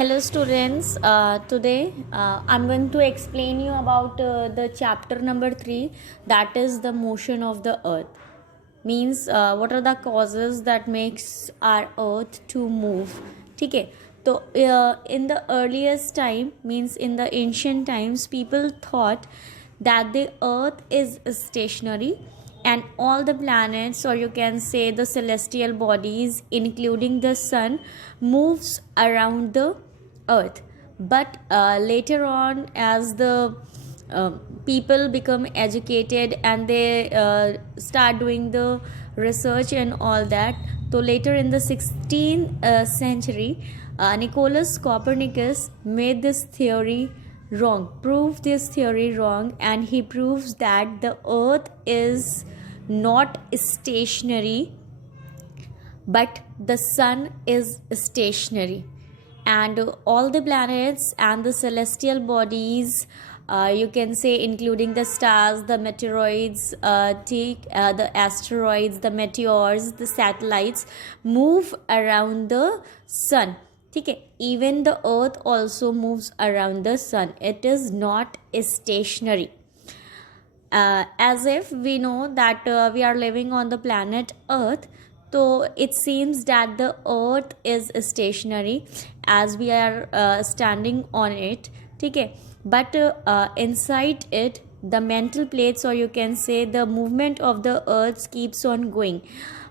Hello students, today I'm going to explain you about the chapter number 3, that is the motion of the earth. Means what are the causes that makes our earth to move. ठीक है. So in the earliest time, means in the ancient times, people thought that the earth is stationary and all the planets, or you can say the celestial bodies including the sun, moves around the earth. But later on, as the uh, people become educated and they start doing the research and all that, so later in the 16th century, Nicholas Copernicus made this theory wrong, proved this theory wrong, and he proves that the earth is not stationary but the sun is stationary, and all the planets and the celestial bodies, you can say including the stars, the meteoroids, the asteroids, the meteors, the satellites, move around the sun. Okay, even the earth also moves around the sun. It is not stationary. As if we know that we are living on the planet earth, so it seems that the earth is stationary as we are standing on it. Okay, but inside it, the mental plates, or you can say the movement of the earth, keeps on going.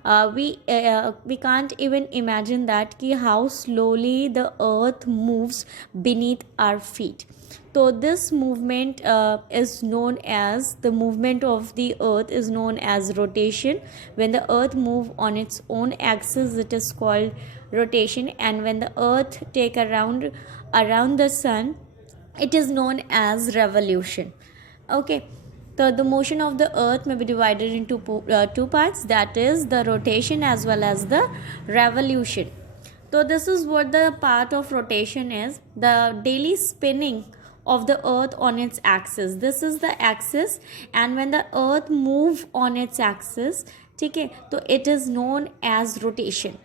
We can't even imagine that ki how slowly the earth moves beneath our feet. So this movement is known as, the movement of the earth is known as rotation. When the earth move on its own axis, it is called rotation, and when the earth take around the sun, it is known as revolution. Okay, so the motion of the earth may be divided into two parts, that is the rotation as well as the revolution. So this is what the part of rotation is, the daily spinning of the earth on its axis. This is the axis, and when the earth move on its axis, okay, so it is known as rotation.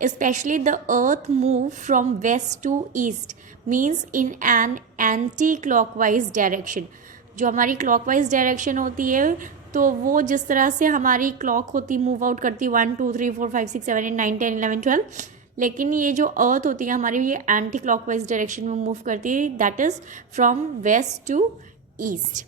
Especially the earth move from west to east, means in an anti-clockwise direction. जो हमारी clockwise direction होती है, तो वो जिस तरह से हमारी क्लॉक होती, मूव आउट करती 1 2 3 4 5 6 7 8 9 10 11 12, लेकिन ये जो अर्थ होती है हमारी, ये एंटी क्लॉकवाइज डायरेक्शन में मूव करती है, that is from west to east.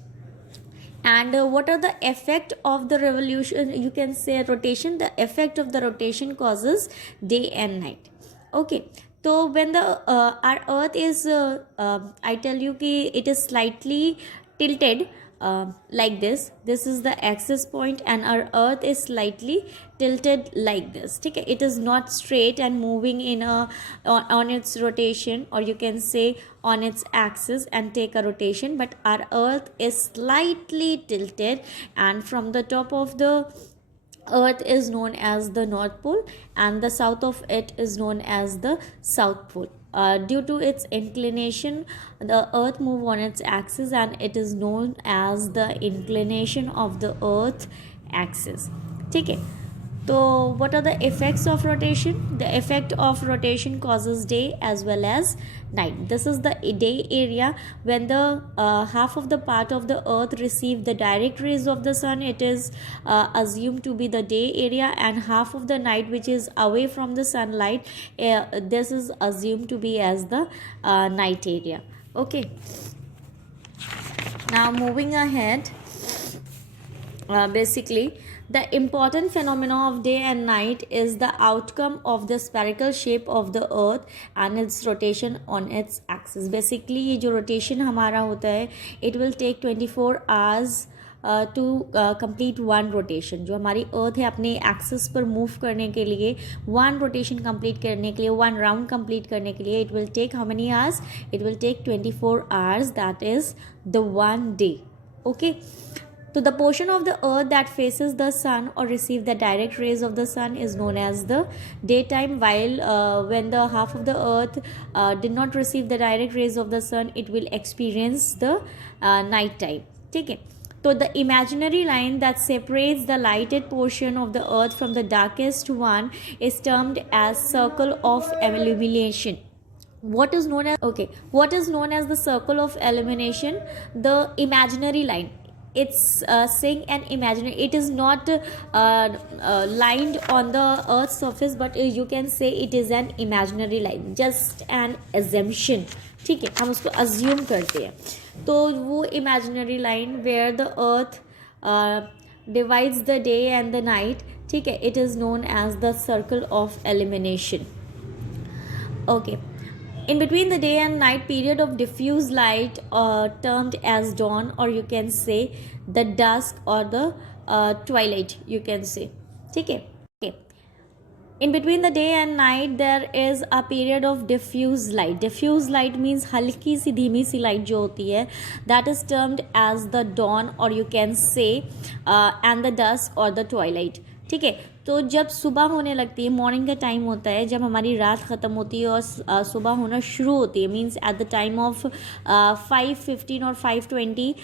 And what are the effect of the revolution, you can say rotation? The effect of the rotation causes day and night. Okay, so when the our earth is I tell you ki it is slightly tilted like this is the axis point, and our earth is slightly tilted like this. Okay, it is not straight and moving in on its rotation, or you can say on its axis and take a rotation, but our earth is slightly tilted, and from the top of the earth is known as the north pole, and the south of it is known as the south pole. Due to its inclination, the earth move on its axis, and it is known as the inclination of the earth axis. Okay, so what are the effects of rotation? The effect of rotation causes day as well as night. This is the day area. When the half of the part of the earth receive the direct rays of the sun, it is assumed to be the day area, and half of the night which is away from the sunlight, this is assumed to be as the night area. Okay, now moving ahead, basically the important phenomena of day and night is the outcome of the spherical shape of the earth and its rotation on its axis. Basically ये जो rotation हमारा होता है, it will take 24 hours to complete one rotation. जो हमारी earth है, अपने axis पर move करने के लिए, one rotation complete करने के लिए, one round complete करने के लिए, it will take how many hours? It will take 24 hours, that is the one day. Okay, so the portion of the earth that faces the sun or receive the direct rays of the sun is known as the daytime, while when the half of the earth did not receive the direct rays of the sun, it will experience the night time. Okay, so the imaginary line that separates the lighted portion of the earth from the darkest one is termed as circle of illumination. what is known as the circle of elimination? The imaginary line. It's saying an imaginary, it is not lined on the earth's surface, but you can say it is an imaginary line, just an assumption. ठीक है, हम उसको assume करते हैं. तो वो imaginary line where the earth divides the day and the night, ठीक है, it is known as the circle of elimination. Okay. In between the day and night period of diffuse light, termed as dawn, or you can say the dusk or the twilight, you can say. ठीक है. Okay. In between the day and night there is a period of diffuse light. Diffuse light means हल्की सी धीमी सी light जो होती है, that is termed as the dawn, or you can say and the dusk or the twilight. ठीक है. तो जब सुबह होने लगती है, मॉर्निंग का टाइम होता है, जब हमारी रात ख़त्म होती है और सुबह होना शुरू होती है, means at the time of 5:15 और 5:20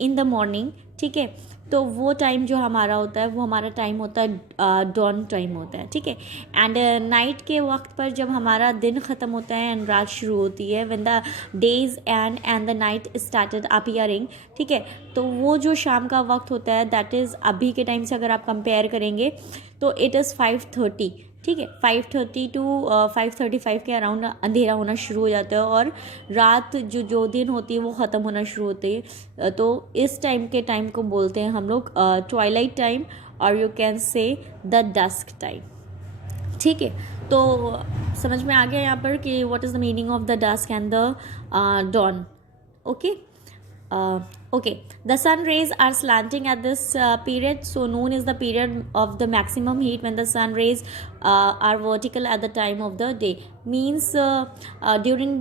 इन द मॉर्निंग. ठीक है. तो वो टाइम जो हमारा होता है वो हमारा टाइम होता है डॉन टाइम होता है. ठीक है. एंड नाइट के वक्त पर जब हमारा दिन ख़त्म होता है एंड रात शुरू होती है, when the days and the night started appearing. ठीक है. तो वो जो शाम का वक्त होता है, दैट इज़ अभी के टाइम से अगर आप कंपेयर करेंगे तो इट इज़ 5:30. ठीक है. 5:30 टू 5:35 के अराउंड अंधेरा होना शुरू हो जाता है और रात जो दिन होती है वो ख़त्म होना शुरू होती है. तो इस टाइम के टाइम को बोलते हैं हम लोग ट्वाइलाइट टाइम, और you can say the dusk time. ठीक है. तो समझ में आ गया यहाँ पर कि what is the meaning of the dusk and the dawn. Okay. Okay, the sun rays are slanting at this period, so noon is the period of the maximum heat when the sun rays are vertical at the time of the day. Means during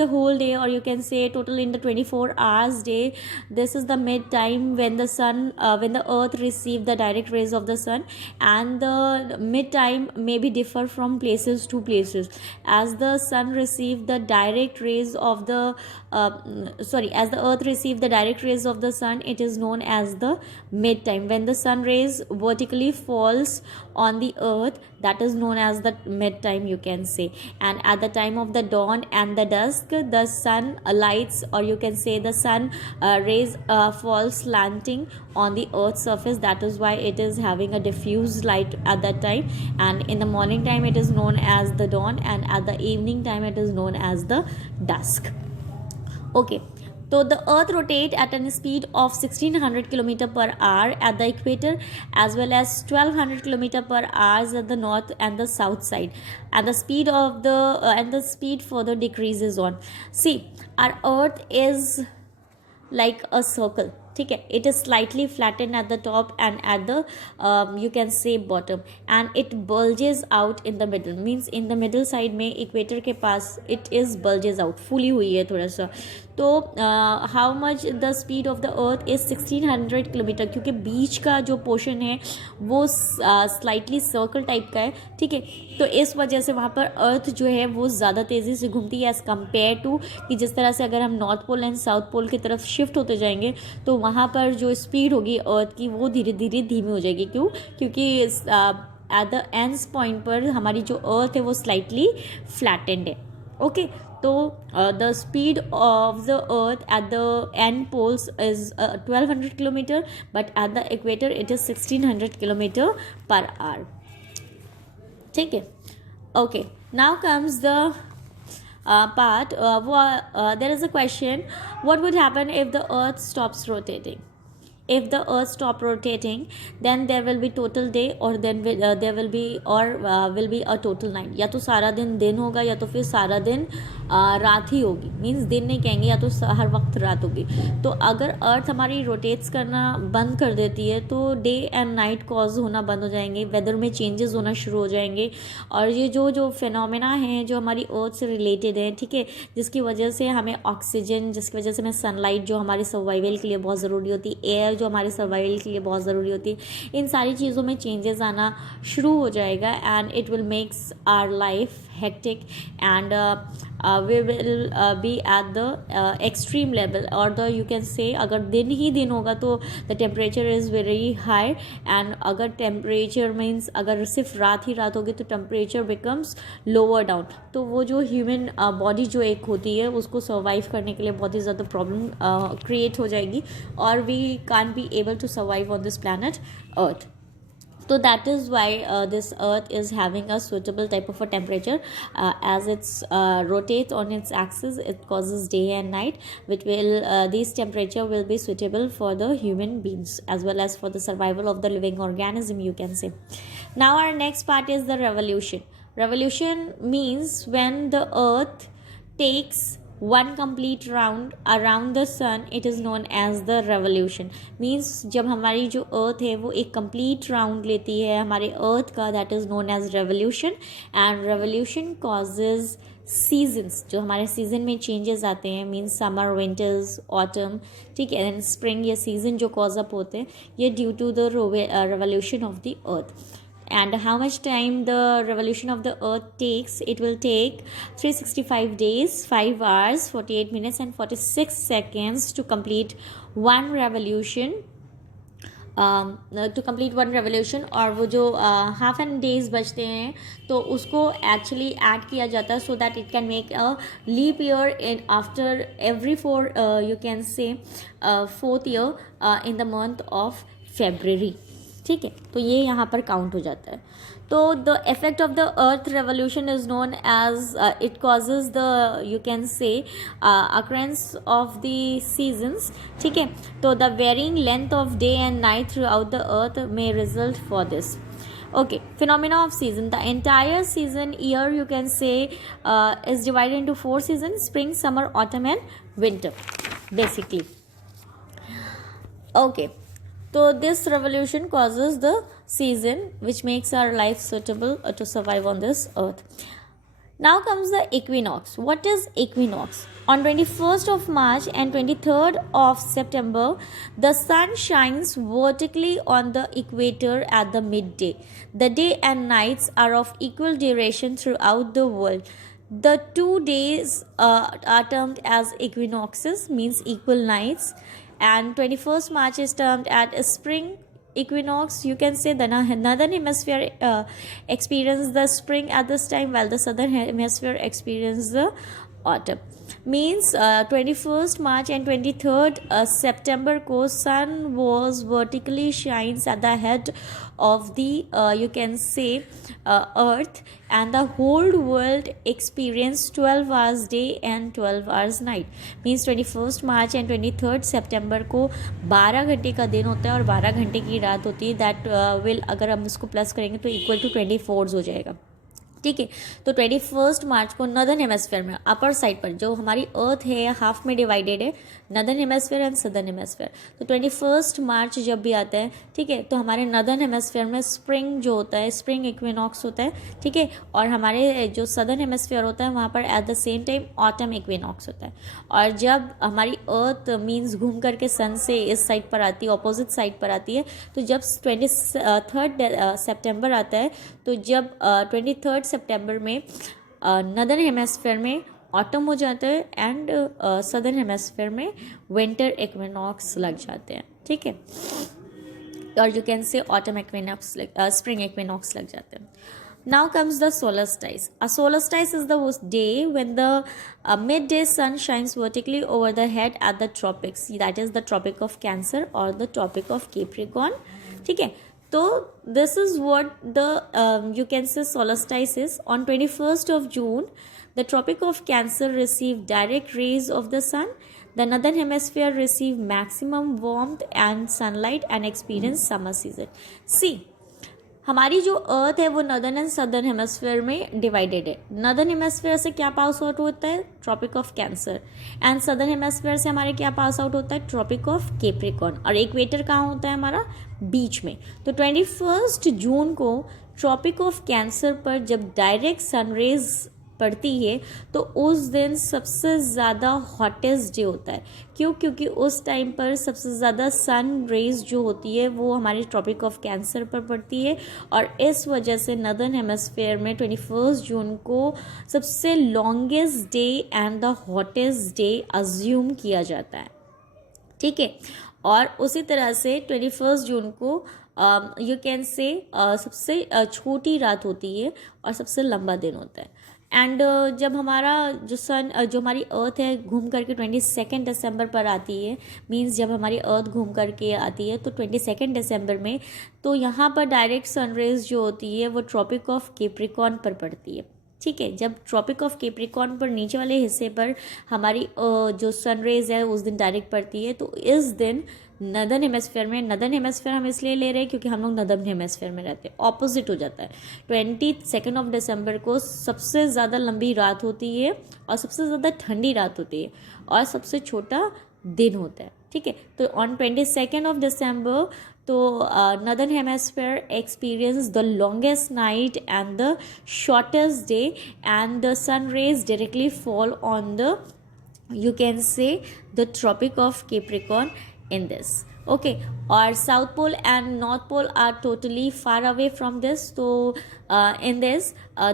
the whole day, or you can say total in the 24 hours day, this is the mid time when the sun when the earth receive the direct rays of the sun, and the mid time may be differ from places to places. As the sun receive the direct rays of the as the earth receive the direct rays of the sun, it is known as the mid time. When the sun rays vertically falls on the earth, that is known as the mid time, you can say. And at the time of the dawn and the dusk, the sun lights, or you can say the sun rays fall slanting on the earth's surface. That is why it is having a diffuse light at that time. And in the morning time it is known as the dawn, and at the evening time it is known as the dusk. Okay. So the earth rotates at a speed of 1600 km per hour at the equator, as well as 1200 km per hour at the north and the south side, and the speed of the speed further decreases on. See, our earth is like a circle. ठीक है. It is slightly flattened at the top and at the you can say bottom, and it bulges out in the middle. Means in the middle side में equator के पास it is bulges out, फूली हुई है थोड़ा सा. तो how much the speed of the earth is 1600 kilometre, क्योंकि बीच का जो पोर्शन है वो स्लाइटली सर्कल टाइप का है. ठीक है. तो इस वजह से वहाँ पर अर्थ जो है वो ज़्यादा तेज़ी से घूमती है एज़ कम्पेयर टू कि जिस तरह से अगर हम north pole and south pole की तरफ शिफ्ट होते जाएंगे तो वहाँ पर जो स्पीड होगी अर्थ की वो धीरे धीरे धीमी हो जाएगी. क्यों? क्योंकि एट द एंड्स पॉइंट पर हमारी जो अर्थ है वो स्लाइटली फ्लैटेंड है. ओके. तो the speed of the earth at the end poles is 1200 kilometer, but at the equator it is 1600 kilometer per hour. ठीक है. Okay, now comes the part. There is a question: what would happen if the earth stops rotating? If the earth stop rotating, then there will be total day, or then there will be a total night. या तो सारा दिन होगा या तो फिर सारा दिन रात ही होगी. मीन्स दिन नहीं कहेंगे, या तो हर वक्त रात होगी. तो अगर अर्थ हमारी रोटेट्स करना बंद कर देती है तो डे एंड नाइट कॉज होना बंद हो जाएंगे, वेदर में चेंजेस होना शुरू हो जाएंगे. और ये जो फिनोमेना हैं जो हमारी अर्थ से रिलेटेड हैं, ठीक है, जिसकी वजह से हमें ऑक्सीजन, जिसकी वजह से हमें सनलाइट जो हमारे सर्वाइवल के लिए बहुत ज़रूरी होती है, एयर जो हमारे सर्वाइवल के लिए बहुत ज़रूरी होती है, इन सारी चीज़ों में चेंजेस आना शुरू हो जाएगा and it will makes our life hectic and we will be at the extreme level or the you can say अगर दिन ही दिन होगा तो the temperature is very high and अगर temperature means अगर सिर्फ रात ही रात होगी तो temperature becomes lower down, तो वो जो ह्यूमन बॉडी जो एक होती है उसको सर्वाइव करने के लिए बहुत ही ज़्यादा प्रॉब्लम क्रिएट हो जाएगी और we can't be able to survive on this planet earth. So that is why this earth is having a suitable type of a temperature as it's rotates on its axis. It causes day and night, which will these temperature will be suitable for the human beings as well as for the survival of the living organism, you can say. Now our next part is the revolution. Revolution means when the earth takes one complete round around the sun, it is known as the revolution. Means जब हमारी जो earth है वो एक complete round लेती है हमारे अर्थ का, that is known as revolution. And revolution causes seasons, जो हमारे सीजन में चेंजेस आते हैं, मीन्स समर, विंटर्स, ऑटम, ठीक है, एंड स्प्रिंग, ये सीजन जो कॉज अप होते हैं ये due to the revolution of the earth. And how much time the revolution of the earth takes? It will take 365 days, 5 hours, 48 minutes and 46 seconds to complete one revolution. To complete one revolution. और वो जो half and days बचते हैं तो उसको actually add किया जाता है so that it can make a leap year in after every 4 you can say 4th year in the month of February. ठीक है, तो ये यहाँ पर काउंट हो जाता है. तो the effect of the earth revolution is known as it causes the you can say occurrence of the seasons. ठीक है, तो the varying length of day and night throughout the earth may result for this. Okay, phenomena of season. The entire season year you can say is divided into 4 seasons: spring, summer, autumn and winter basically. Okay, so this revolution causes the season which makes our life suitable to survive on this earth. Now comes the equinox. What is equinox? On 21st of March and 23rd of September, the sun shines vertically on the equator at the midday. The day and nights are of equal duration throughout the world. The 2 days are termed as equinoxes, means equal nights, and 21st March is termed at a spring equinox. You can say the northern hemisphere experience the spring at this time while the southern hemisphere experience the autumn. Means 21st March and 23rd September को sun was vertically shines at the head of the you can say earth and the whole world experience 12 hours day and 12 hours night. Means 21st March and 23rd September को 12 घंटे का दिन होता है और 12 घंटे की रात होती है. दैट विल अगर हम इसको प्लस करेंगे तो इक्वल टू 24 हो जाएगा. ठीक है, तो 21st मार्च को नॉर्दर्न हेमिस्फीयर में अपर साइड पर जो हमारी अर्थ है हाफ में डिवाइडेड है, northern hemisphere and southern hemisphere. तो 21st मार्च जब भी आता है, ठीक है, तो हमारे नॉर्दर्न हेमिस्फीयर में स्प्रिंग जो होता है, स्प्रिंग इक्विनॉक्स होता है. ठीक है, और हमारे जो सदर्न हेमिस्फीयर होता है वहाँ पर at the same time autumn equinox होता है. और जब हमारी अर्थ मीन्स घूम करके सन से इस साइड पर आती है, अपोजिट साइड पर आती है, तो जब 23rd सितंबर आता है, तो जब 23rd सितंबर में नॉर्दर्न हेमिस्फीयर में ऑटम हो जाता है एंड सदर्न हेमिस्फीयर में विंटर इक्विनॉक्स लग जाते हैं. ठीक है, और यू कैन से ऑटम इक्विनॉक्स, स्प्रिंग इक्विनॉक्स लग जाते हैं. Now comes the solstice. A solstice is the day when the midday sun shines vertically over the head at the tropics. That is the Tropic of Cancer or the Tropic of Capricorn. ठीक है, तो this is what the you can say solstice is. On 21st of June, the Tropic of Cancer receive direct rays of the sun. The northern hemisphere receive maximum warmth and sunlight and experience summer season. See, हमारी जो earth है वो northern and southern hemisphere में divided है. Northern hemisphere से क्या pass out होता है? Tropic of cancer. And southern hemisphere से हमारे क्या पास आउट होता है? Tropic of Capricorn. और इक्वेटर कहाँ होता है हमारा? बीच में. तो 21st जून को ट्रॉपिक ऑफ कैंसर पर जब डायरेक्ट सनरेज पड़ती है तो उस दिन सबसे ज़्यादा हॉटेस्ट डे होता है। क्यों? क्योंकि उस टाइम पर सबसे ज़्यादा सन रेज जो होती है वो हमारी ट्रॉपिक ऑफ कैंसर पर पड़ती है, और इस वजह से नदर्न हेमस्फेयर में 21 जून को सबसे longest day and the hottest day assume किया जाता है। ठीक है, और उसी तरह से 21 जून को यू कैन से सबसे छोटी रात होती है और सबसे लंबा दिन होता है। एंड जब हमारा जो हमारी अर्थ है घूम करके 22 दिसंबर पर आती है, मींस जब हमारी अर्थ घूम करके आती है तो 22 दिसंबर में, तो यहाँ पर डायरेक्ट सनरेज जो होती है वो ट्रॉपिक ऑफ कैप्रिकॉर्न पर पड़ती है। ठीक है, जब ट्रॉपिक ऑफ कैप्रिकॉर्न पर नीचे वाले हिस्से पर हमारी जो सनरेज है उस दिन डायरेक्ट पड़ती है, तो इस दिन नदर्न हेमस्फेयर में, नदर्न हेमस्फेयर हम इसलिए ले रहे हैं क्योंकि हम लोग नदर्न हेमस्फेयर में रहते हैं, ऑपोजिट हो जाता है। 22 दिसंबर को सबसे ज़्यादा लंबी रात होती है और सबसे ज़्यादा ठंडी रात होती है और सबसे छोटा दिन होता है। ठीक है, तो ऑन 22 दिसंबर तो northern hemisphere experience the longest night and the shortest day, and the sun rays directly fall on the, you can say, the tropic of capricorn in this. Okay, और south pole and north pole are totally far away from this. तो in this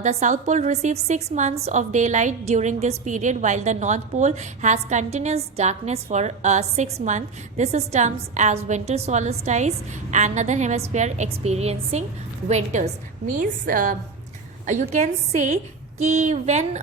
the south pole receives 6 months of daylight during this period, while the north pole has continuous darkness for 6 months. This is termed as winter solstice, and northern hemisphere experiencing winters, means you can say कि when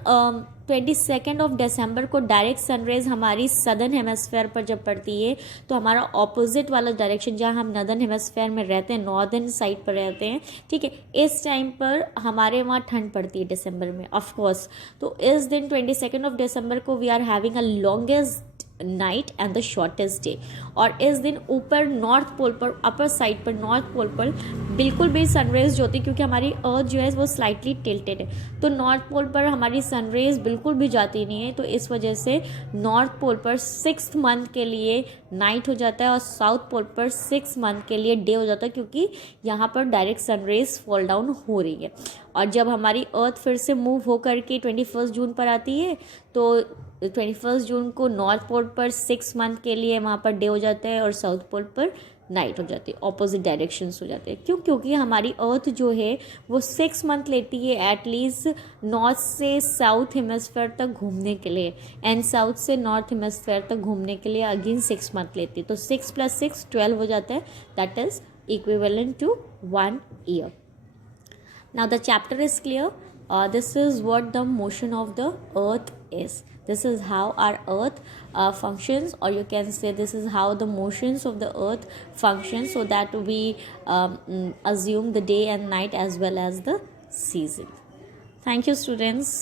22 दिसंबर को direct sun rays हमारी southern hemisphere पर जब पड़ती है तो हमारा ऑपोजिट वाला डायरेक्शन जहाँ हम नदर्न हेमस्फेयर में रहते हैं, नॉर्दर्न साइड पर रहते हैं, ठीक है, इस टाइम पर हमारे वहाँ ठंड पड़ती है दिसंबर में, ऑफ कोर्स। तो इस दिन 22 दिसंबर को we are having a longest night and the shortest day. और इस दिन ऊपर नॉर्थ पोल पर, अपर साइड पर, नॉर्थ पोल पर बिल्कुल भी सनरेज जो होती है, क्योंकि हमारी अर्थ जो है वो स्लाइटली टिल्टेड है, तो नॉर्थ पोल पर हमारी सनरेज बिल्कुल भी जाती नहीं है, तो इस वजह से नॉर्थ पोल पर 6 मंथ के लिए नाइट हो जाता है और साउथ पोल पर 6 मंथ के लिए डे हो जाता है, क्योंकि यहाँ पर डायरेक्ट सनरेज फॉल डाउन हो रही है। और जब हमारी अर्थ फिर से मूव होकर के 21 जून पर आती है तो 21 जून को नॉर्थ पोल पर 6 मंथ के लिए वहाँ पर डे हो जाता है और साउथ पोल पर नाइट हो जाती है, ऑपोजिट डायरेक्शंस हो जाते हैं। क्यों? क्योंकि हमारी अर्थ जो है वो 6 मंथ लेती है एटलीस्ट नॉर्थ से साउथ हेमस्फेयर तक घूमने के लिए, एंड साउथ से नॉर्थ हेमस्फेयर तक घूमने के लिए अगेन 6 मंथ लेती है। तो 6 + 6 12 हो जाता है, that is equivalent to 1 year. Now the chapter is clear. This is what the motion of the earth is. This is how our earth functions, or you can say this is how the motions of the earth function, so that we assume the day and night as well as the season. Thank you, students.